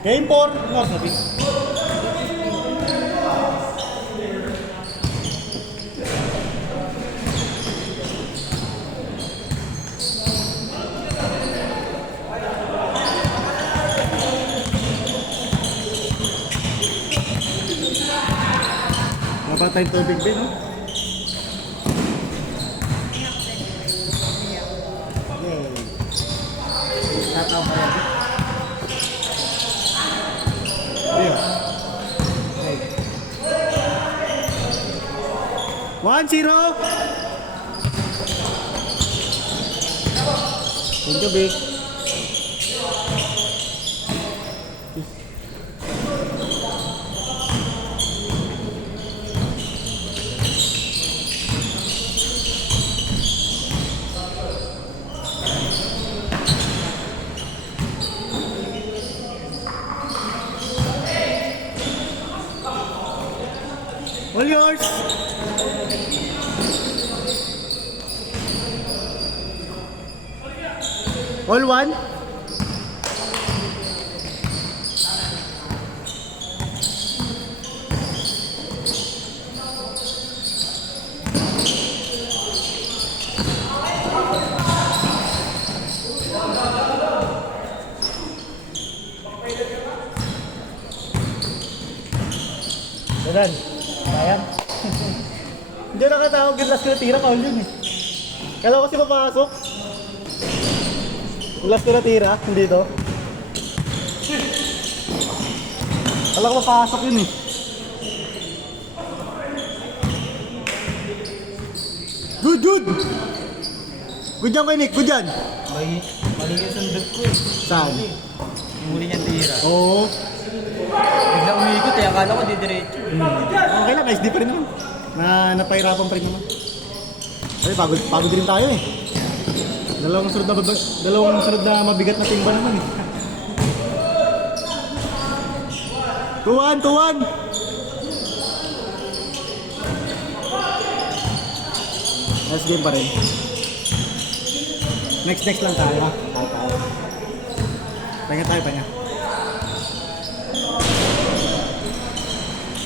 Game 4. No, sabi. Mababa tayong tubig din, no? Tataw pa yan. Ayun. 1-0. Thank you, Vic. All yours. All one. Dadan. Sayang. Hindi nakatawag yung last ko na tira, Paul yun eh. Kala ko kasi papasok. Yung last ko na tira, hindi to. Kala ko papasok yun eh. Good, good! Good yan, Nick, good yan. Mali yung sundot ko eh. Saan? Yung huli niyang tira. Oo. Bigla umikot eh, akala ko di diretso. Okay lang guys, di pa rin naman. Napahirapan pa rin naman. Ay, pagod rin tayo eh. Dalawang sunod na mabigat na timba naman eh. 2-1, 2-1. Last game pa rin. Next lang tayo ha. Pahinga.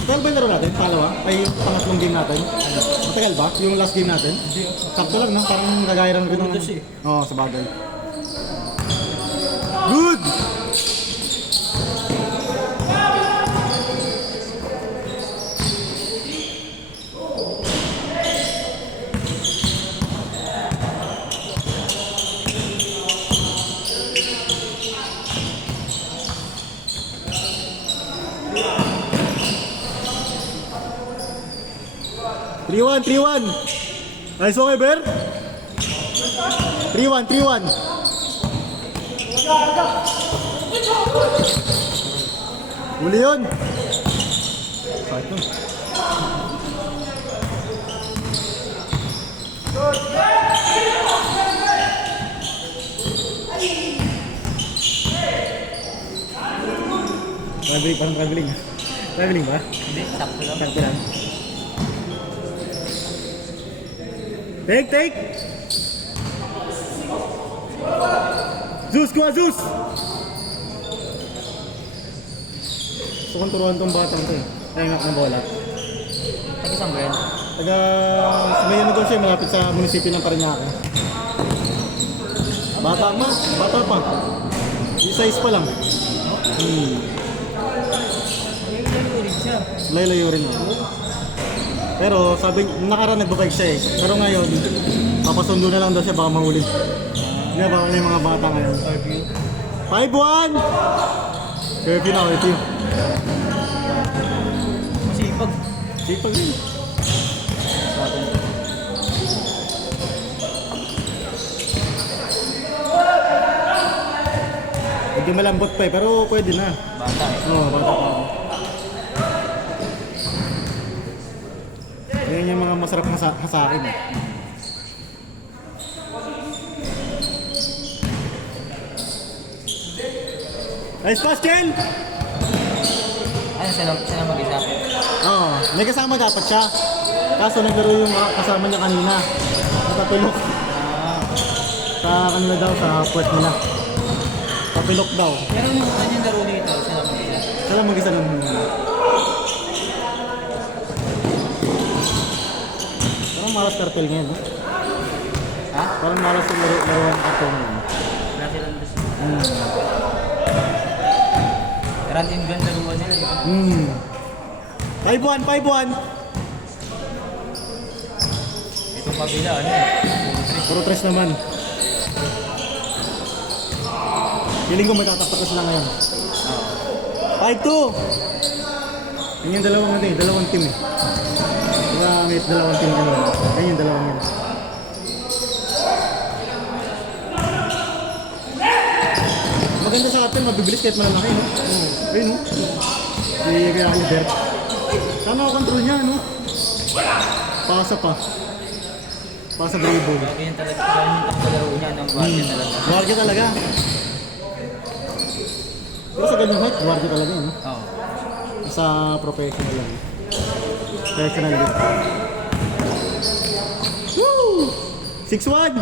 Matagal ba yung laro natin? Pangalawa? Ay, yung pangatlong game natin? Matagal ba? Yung last game natin? Sakto lang, no? Parang kagaya lang rin ng... Oo, sa bagay. Good! Three-one. Nice okay, Bear? 3-1. Huli yun. Sakit nun. Traveling. Traveling ba? Hindi, sakto lang. Sakto lang. Take! Zeus, kuha Zeus! Gusto kong turuan tong batang to eh. Kaya nga ng bola. Taga saan ba yan? Taga... May ano doon siya, malapit sa munisipyo ng Parañaque. Bata pa. Size pa lang. Layo rin ako. Pero sabi, nakaraan nagbabike siya eh. Pero ngayon, papasundo na lang daw siya, baka mahuli. Hindi na baka na yung mga bata ngayon. 5-1! Curfew na, curfew. Masipag. Sipag rin. Hindi malambot pa eh, pero pwede na. Bata eh. Oo, bata pa. Yan yung mga masarap na sa akin. Nice pass, Chen! Ano, siya na mag-isa? Oo, may kasama dapat siya. Kaso naglaro yung kasama niya kanina. Nakatulog. Sa kanila daw, sa puwet nila. Kapilok daw. Pero yung kanyang laro dito, siya lang mag-isa. Siya lang mag-isa ng Parang malas cartel ngayon, no? Ha? Parang malas yung laruan cartel ngayon. Wala silang gusto. Hmm. Run and gun laruan nila, di ba? 5-1, 5-1. Itong kabila, ano eh. Puro tres naman. Feeling ko magtatakot sila ngayon. 5-2. Yan yung dalawang team eh. Diba may dalawang team kanina. Yan yung dalawang yun. Maganda sa captain, mabibilis kahit malalaki, no? Ayun, no? Hindi kaya Albert. Tama ang control niya, no? Pasa pa. Pasa dribble. Ganyan talaga, ganyan yung laro niya, ng guardia talaga. Guardia talaga. Pero sa ganyang height, guardia talaga, no? Oo. Sa professional lang. Professional din. Woo! 6-1!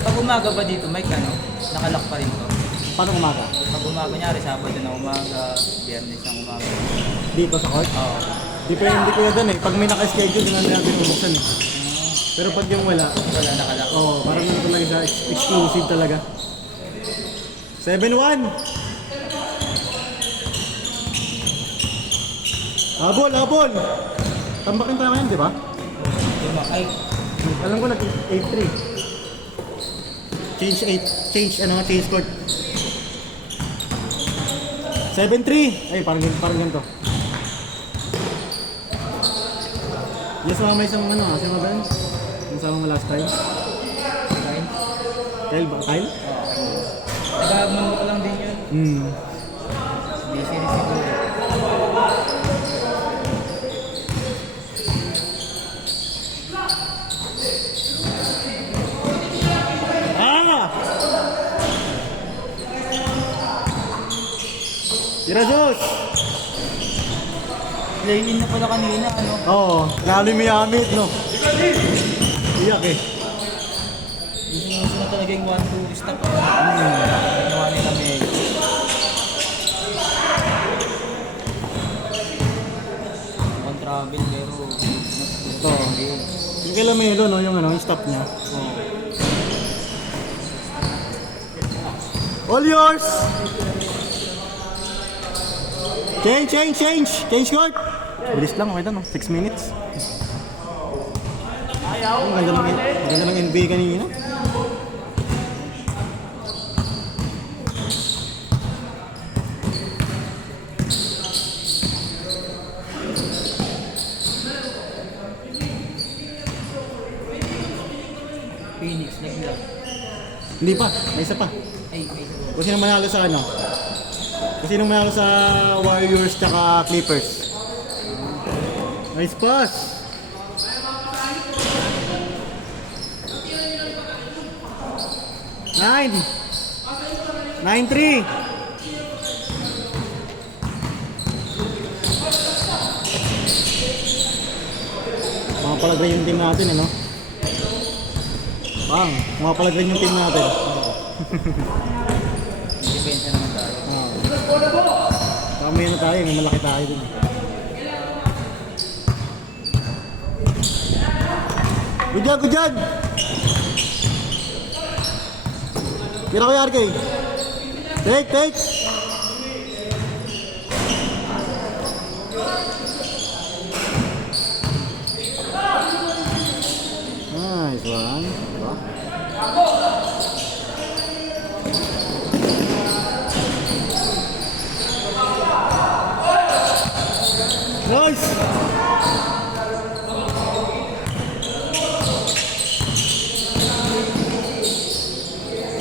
Pag umaga ba dito, Mike, ano? Nakalock pa rin to. Paano umaga? Pag umaga nyari, Sabado na umaga, Biyernes ng umaga. Dito sa court? Oo. Depende ko yan eh. Pag may naka-schedule, hindi natin bubuksan eh. Pero pag yung wala, Wala nakalock. parang ano talaga siya, exclusive talaga. 7-1! Habol, habol! Tambakin tayo ngayon, di ba? Ay, Alam ko nag-8-3. Change court. 7-3! Ay, parang ganito. Yes, may isang kasi magan. Yung sama mo last time. kain. Kyle ba? Kyle? Nag-aabang lang din yun. Busy rin siguro. Tira Diyos! Play-in na pala kanina, ano? Oo, lalo yung Miyamit, no? Iyak eh. Gusto na talaga yung 1-2 stop. Ginawa nila medyo. On travel, pero... Ito. Yung kay Lamelo, no? Yung stop niya. All yours! Change court! Bilis lang, okay no? 6 minutes. Ang ganda ng NBA kanina. Phoenix, nag-lock. Hindi pa, may isa pa. Ay. Kung sino manalo sa ano? Kung sino manalo sa Warriors tsaka Clippers. Nice pass! Nine! 9-3! Mga palagay yung team natin, ano? Mga palagay yung team natin. Depensa naman tayo. Baka may ano tayo, may malaki tayo dun. Good job! Tira ko yung RK. Take! Nice one. Diba? Nice!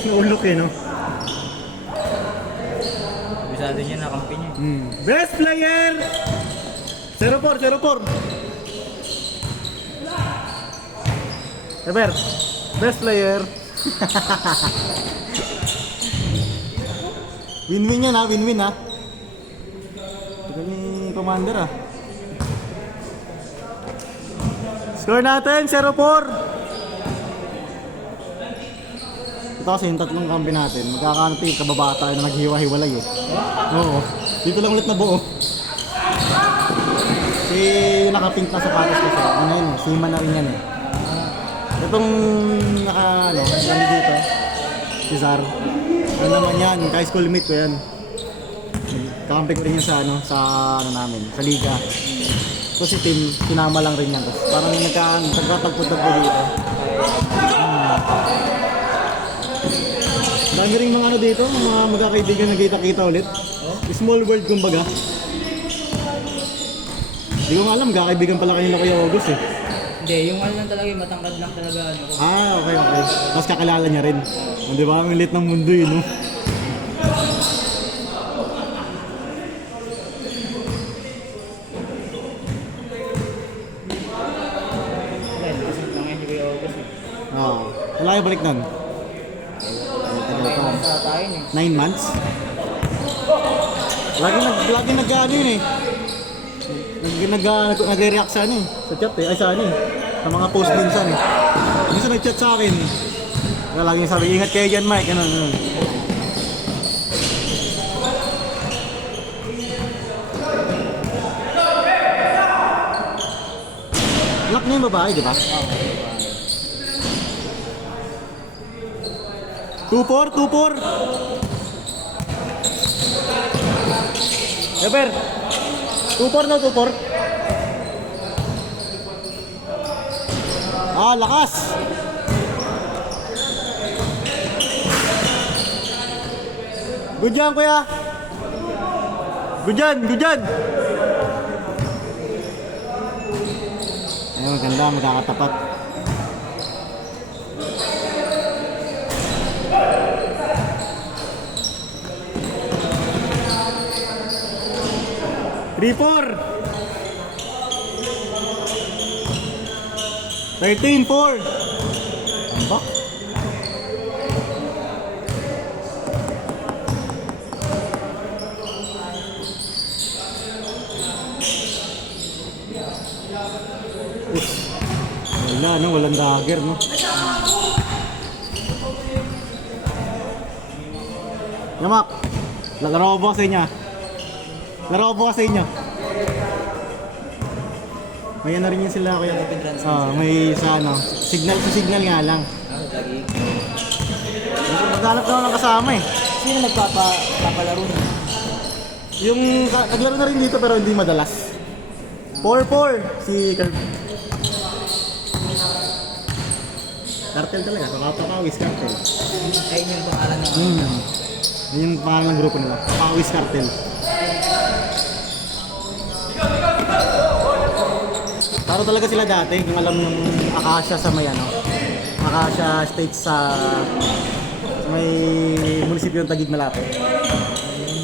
Ulok eh, no? Bisado niya, nakampi niya. Best player! 0-4. Ever, best player. Win-win yan ha, win-win ha. Tagal ni Commander ah. Score natin, 0-4. Ito kasi yung tatlong kampi natin. Magkakanti, kababata na naghiwa-hiwalay eh. Oo. Dito lang ulit na buo. Si nakapink na sapatos kasi. Ano yun eh, sima na rin yan eh. Itong ano, dito. Si Zar. Ano naman yan, ka-high school mate ko yan. Kakampi ko rin yan sa ano namin, sa liga. So si Tim, sinama lang rin yan. Tapos parang nagkatagputag ko dito. Dami rin mga ano dito, mga magkakaibigan na kita-kita ulit. Small world kumbaga. Hindi ko nga alam, magkakaibigan pala kayo na Kuya August eh. Hindi, yung ano lang talaga, yung matangkad lang talaga. Ano, Okay. Tapos kakalala niya rin. Di ba? Ang lit ng mundo yun, no? Well, kasi tangin si Kuya August eh. Oo. Wala kayo balik nun? Sa tayo eh. 9 months? Lagi nag-ano yun eh. Nagre-react sa ano eh. Sa chat eh. Ay sa ano eh. Sa mga post din sa ano eh. Minsan nag-chat sa akin. Lagi niya sabi, ingat kayo dyan Mike. Ano. Lock na yung babae, di ba? 2-4. Ever. 2-4 na 2-4. Lakas. Good yan, kuya. Good yan. Ayun, maganda, magkakatapat. Three-4. 13-4. Ano ba? Wala, no? Walang dagger, no? Yamak, laro ko sa inyo. May ano rin yun sila, kuya. May sa ano, signal nga lang. Lagi. Maghanap na ng kasama eh. Sino nagpapalaro na? Yung naglaro na rin dito pero hindi madalas. 4-4 si Curb. Cartel talaga, Papawis Cartel. Ayun yung pangalan ng Yun yung pangalan ng grupo nila, Papawis Cartel. Taro talaga sila dati, kung alam yung Acacia sa may ano, Acacia State sa may munisipyo ng Taguig malapit.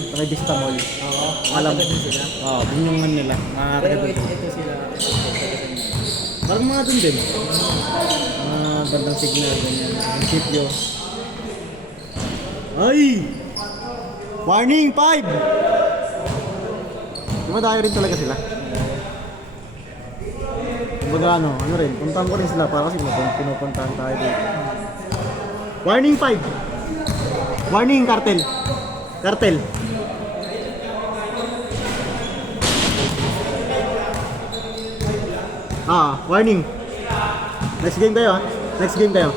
Sa may Vista Mall. Oo. Alam Taga din sila. yun yung ano nila, mga taga Pero doon. ito sila. Parang mga doon din. Mga bandang signal, ganyan. Munisipyo. Ay! Warning 5! Diba tayo rin talaga sila? Kumbaga ano rin, puntahan ko rin sila para kasi pinupuntahan tayo dito. Warning 5! Warning Cartel! Warning! Next game tayo.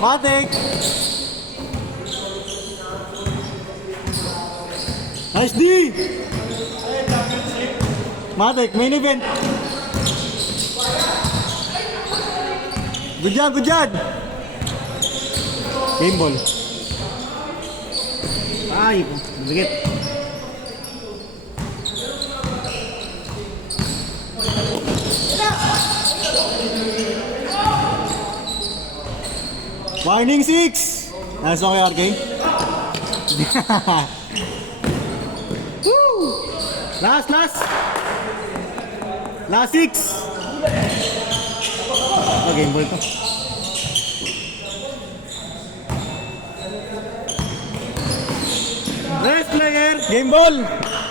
Matik! Nice D! Matik, main event! Good job! Game ball. Ay, bigit. Warning 6! Nice one kay RK. Woo! Last 6! Game ball to. Game ball!